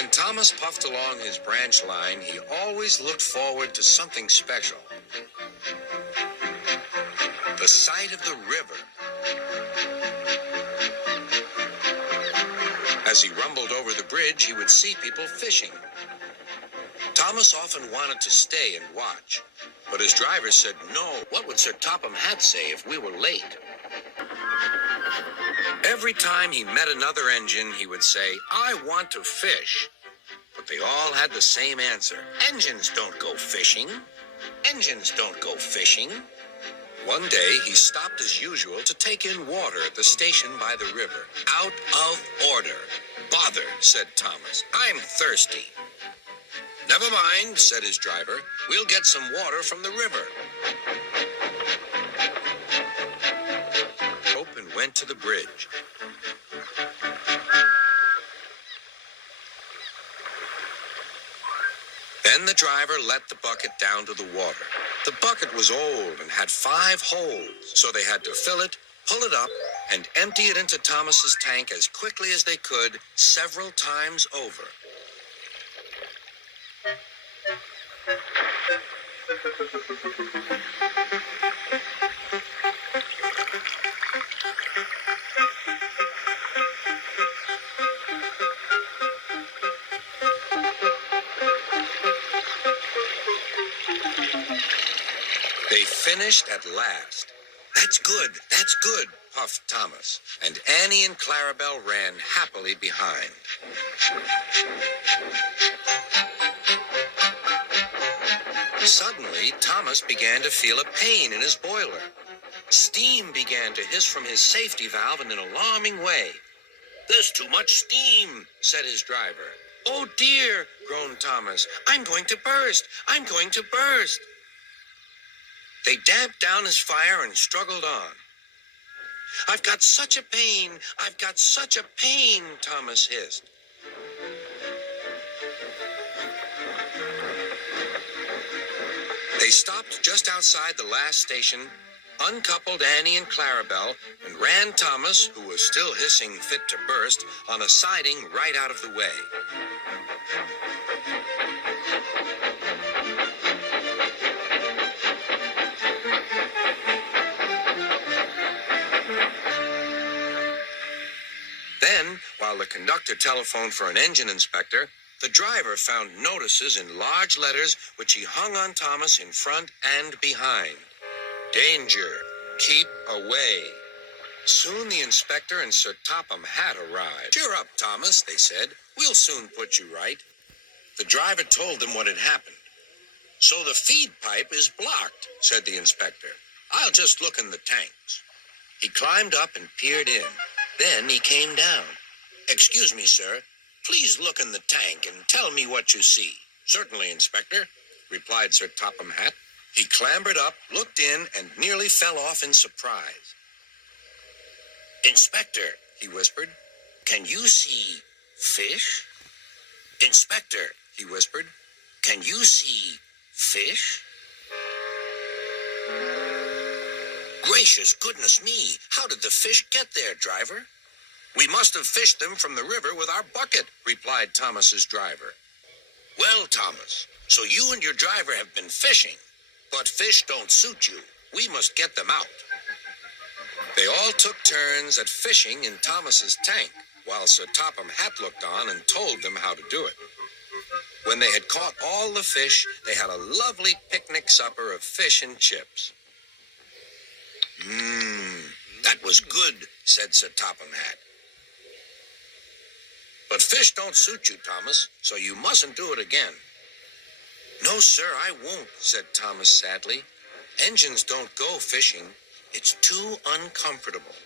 When Thomas puffed along his branch line, he always looked forward to something special. The sight of the river. As he rumbled over the bridge, he would see people fishing. Thomas often wanted to stay and watch, but his driver said no. What would Sir Topham Hatt say if we were late? Every time he met another engine, he would say, "I want to fish." But they all had the same answer. "Engines don't go fishing. Engines don't go fishing." One day, he stopped as usual to take in water at the station by the river. "Out of order." "Bother," said Thomas. "I'm thirsty." "Never mind," said his driver. "We'll get some water from the river." Open went to the bridge. Then the driver let the bucket down to the water. The bucket was old and had 5 holes, so they had to fill it, pull it up, and empty it into Thomas's tank as quickly as they could, several times over. They finished at last. That's good, puffed Thomas, and Annie and Clarabelle ran happily behind. Suddenly, Thomas began to feel a pain in his boiler. Steam began to hiss from his safety valve in an alarming way. "There's too much steam," said his driver. "Oh dear," groaned Thomas. "I'm going to burst. I'm going to burst." They damped down his fire and struggled on. "I've got such a pain. I've got such a pain," Thomas hissed. They stopped just outside the last station, uncoupled Annie and Clarabelle, and ran Thomas, who was still hissing fit to burst, on a siding right out of the way. Then, while the conductor telephoned for an engine inspector, the driver found notices in large letters which he hung on Thomas in front and behind. "Danger. Keep away." Soon the inspector and Sir Topham Hatt arrived. "Cheer up, Thomas," they said. "We'll soon put you right." The driver told them what had happened. "So the feed pipe is blocked," said the inspector. "I'll just look in the tanks." He climbed up and peered in. Then he came down. "Excuse me, sir. Please look in the tank and tell me what you see." "Certainly, Inspector," replied Sir Topham Hatt. He clambered up, looked in, and nearly fell off in surprise. "Inspector," he whispered, "can you see fish?" "Inspector," he whispered, "can you see fish?" "Gracious goodness me, how did the fish get there, driver?" "We must have fished them from the river with our bucket," replied Thomas's driver. "Well, Thomas, so you and your driver have been fishing, but fish don't suit you. We must get them out." They all took turns at fishing in Thomas's tank, while Sir Topham Hatt looked on and told them how to do it. When they had caught all the fish, they had a lovely picnic supper of fish and chips. That was good," said Sir Topham Hatt. "But fish don't suit you, Thomas, so you mustn't do it again." "No, sir, I won't," said Thomas sadly. "Engines don't go fishing. It's too uncomfortable."